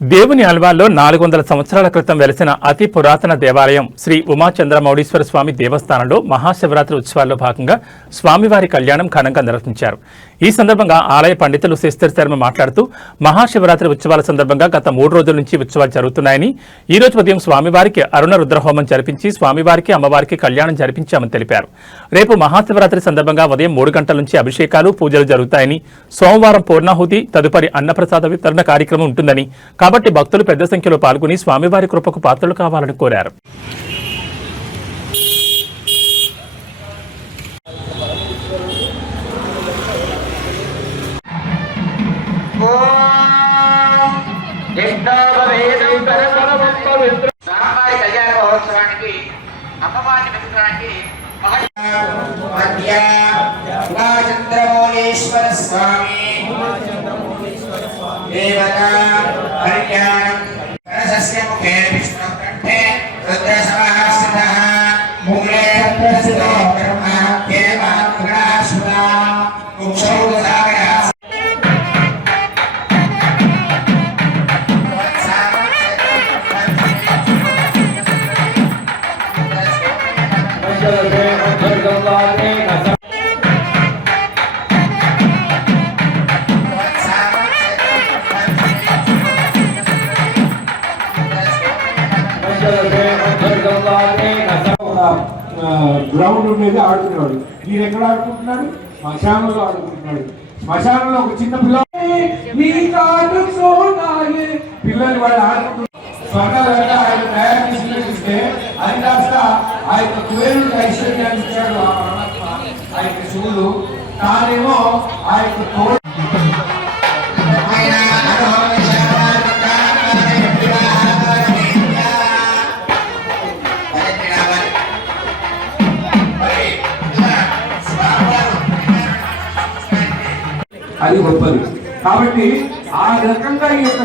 దేవుని అల్వాల్లో 400 సంవత్సరాల క్రితం వెలిసిన అతి పురాతన దేవాలయం శ్రీ ఉమాచంద్రమౌళీశ్వర స్వామి దేవస్థానంలో మహాశివరాత్రి ఉత్సవాల్లో భాగంగా స్వామివారి కళ్యాణం ఘనంగా నిర్వహించారు. ఈ సందర్భంగా ఆలయ పండితులు శిస్తర్ శర్మ మాట్లాడుతూ మహాశివరాత్రి ఉత్సవాల సందర్భంగా గత 3 రోజుల నుంచి ఉత్సవాలు జరుగుతున్నాయని, ఈ రోజు ఉదయం స్వామివారికి అరుణ రుద్రహోమం జరిపించి స్వామివారికి అమ్మవారికి కళ్యాణం జరిపించామని తెలిపారు. రేపు మహాశివరాత్రి సందర్భంగా ఉదయం 3 గంటల నుంచి అభిషేకాలు, పూజలు జరుగుతాయని, సోమవారం పూర్ణాహుతి, తదుపరి అన్నప్రసాద వితరణ కార్యక్రమం ఉంటుందని, కాబట్టి భక్తులు పెద్ద సంఖ్యలో పాల్గొని స్వామివారి కృపకు పాత్రలు కావాలని కోరారు. స్వామివారి కళ్యాణ మహోత్సవానికి అమ్మవారిని మెచ్చడానికి ఉమాచంద్రమౌళీశ్వర స్వామి దేవత కళ్యాణం రసస్య ముఖే విష్ణు కంఠే రుద్ర సమాశ్రితః మూలే ప్రసిద్ధో బ్రహ్మ దేవాగ్రాసురా ముక్షౌ సాగర గ్రౌండ్ ఉండేది, ఆడుకునేవాడు. మీరు ఎక్కడ ఆడుకుంటున్నాడు? శ్మశానంలో ఆడుకుంటున్నాడు. శ్మశానంలో ఒక చిన్న పిల్లలు వాళ్ళు ఆడుకుంటున్నారు. స్వర్గాలు ఆయన తయారు చేసి ఇస్తే అది కాస్త ఆ యొక్క కుబేరుడికి ఐశ్వర్యాన్ని ఇచ్చాడు ఆ యొక్క శివుడు. తానేమో ఆ యొక్క తోడు అది గొప్పది. కాబట్టి ఆ రకంగా ఈ యొక్క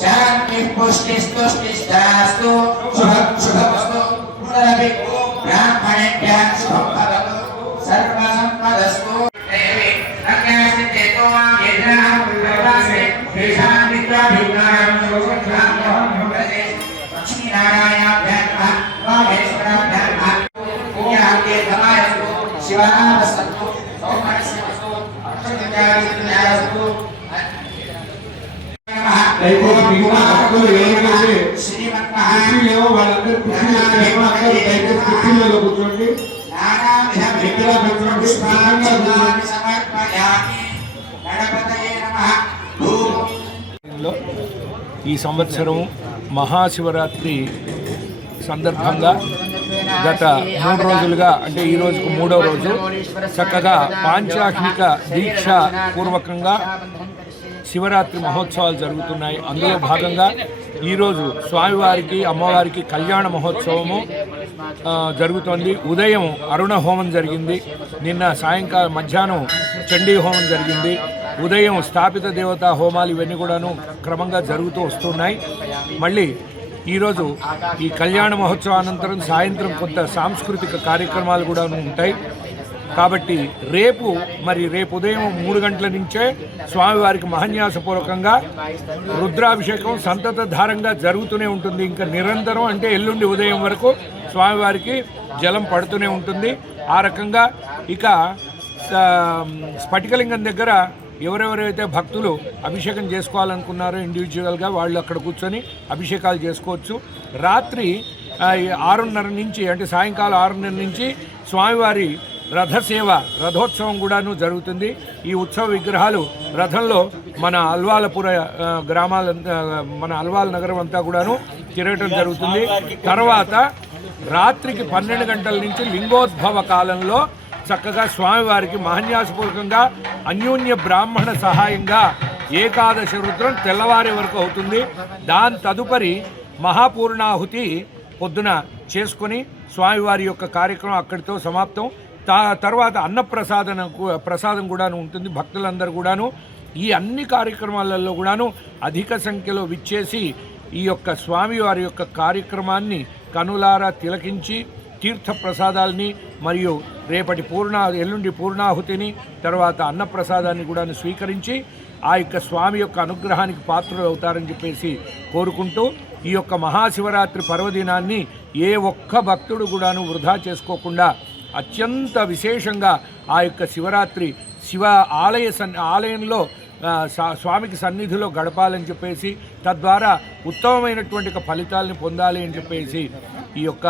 శాంతి పుష్టిస్తు శుభమస్తు బ్రాహ్మణేభ్య శుభం భవతు సర్వసంపదస్తు దేవి రజ్ఞాసితేతో మాం యజ్ఞాం వివాసే తేషాం విద్యాభిజ్ఞానం యోగజ్ఞానం యోగదే లక్ష్మీనారాయణాభ్యాం వామేశ్వరాభ్యాం పుణ్యాహే ధమాయస్తు శివానామస్తు సౌమనస్యస్తు అక్షరజ్ఞానస్తు కుర్చీలలో కూర్చోండి. ఈ సంవత్సరం మహాశివరాత్రి సందర్భంగా గత 3 రోజులుగా, అంటే ఈ రోజుకు 3వ రోజు, చక్కగా పాంచాహ్నిక దీక్ష పూర్వకంగా శివరాత్రి మహోత్సవాలు జరుగుతున్నాయి. అందులో భాగంగా ఈరోజు స్వామివారికి అమ్మవారికి కళ్యాణ మహోత్సవము జరుగుతోంది. ఉదయం అరుణ హోమం జరిగింది. నిన్న సాయంకాలం మధ్యాహ్నం చండీ హోమం జరిగింది. ఉదయం స్థాపిత దేవతా హోమాలు ఇవన్నీ కూడాను క్రమంగా జరుగుతూ వస్తున్నాయి. మళ్ళీ ఈరోజు ఈ కళ్యాణ మహోత్సవానంతరం సాయంత్రం కొంత సాంస్కృతిక కార్యక్రమాలు కూడా ఉంటాయి. కాబట్టి రేపు ఉదయం 3 గంటల నుంచే స్వామివారికి మహాన్యాసపూర్వకంగా రుద్రాభిషేకం సంతతధారంగా జరుగుతూనే ఉంటుంది. ఇంకా నిరంతరం, అంటే ఎల్లుండి ఉదయం వరకు స్వామివారికి జలం పడుతూనే ఉంటుంది. ఆ రకంగా ఇక స్ఫటికలింగం దగ్గర ఎవరెవరైతే భక్తులు అభిషేకం చేసుకోవాలనుకున్నారో ఇండివిజువల్గా వాళ్ళు అక్కడ కూర్చొని అభిషేకాలు చేసుకోవచ్చు. రాత్రి 6:30 నుంచి, అంటే సాయంకాలం 6:30 నుంచి స్వామివారి రథోత్సవం కూడాను జరుగుతుంది. ఈ ఉత్సవ విగ్రహాలు రథంలో మన అల్వాలపుర మన అల్వాల్ నగరం అంతా కూడాను తిరగటం జరుగుతుంది. తర్వాత రాత్రికి 12 గంటల నుంచి లింగోద్భవ కాలంలో చక్కగా స్వామివారికి మహాన్యాసపూర్వకంగా అన్యోన్య బ్రాహ్మణ సహాయంగా ఏకాదశి రుద్రం తెల్లవారి వరకు అవుతుంది. దాని తదుపరి మహాపూర్ణాహుతి పొద్దున చేసుకొని స్వామివారి యొక్క కార్యక్రమం అక్కడితో సమాప్తం. తర్వాత అన్నప్రసాదం కూడాను ఉంటుంది. భక్తులందరూ కూడాను ఈ అన్ని కార్యక్రమాలలో కూడాను అధిక సంఖ్యలో విచ్చేసి ఈ యొక్క స్వామివారి యొక్క కార్యక్రమాన్ని కనులారా తిలకించి తీర్థ ప్రసాదాలని మరియు రేపటి ఎల్లుండి పూర్ణాహుతిని తర్వాత అన్నప్రసాదాన్ని కూడా స్వీకరించి ఆ యొక్క స్వామి యొక్క అనుగ్రహానికి పాత్రలు అవుతారని చెప్పేసి కోరుకుంటూ ఈ యొక్క మహాశివరాత్రి పర్వదినాన్ని ఏ ఒక్క భక్తుడు కూడాను వృధా చేసుకోకుండా అత్యంత విశేషంగా ఆ యొక్క శివరాత్రి శివ ఆలయంలో స్వామికి సన్నిధిలో గడపాలని చెప్పేసి తద్వారా ఉత్తమమైనటువంటి ఫలితాలను పొందాలి అని చెప్పేసి ఈ యొక్క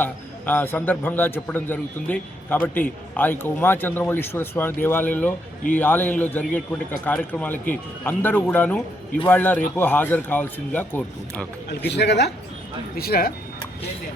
సందర్భంగా చెప్పడం జరుగుతుంది. కాబట్టి ఆ యొక్క ఉమాచంద్రమౌళీశ్వర స్వామి దేవాలయంలో ఈ ఆలయంలో జరిగేటువంటి కార్యక్రమాలకి అందరూ కూడాను ఇవాళ రేపు హాజరు కావాల్సిందిగా కోరుతున్నాను.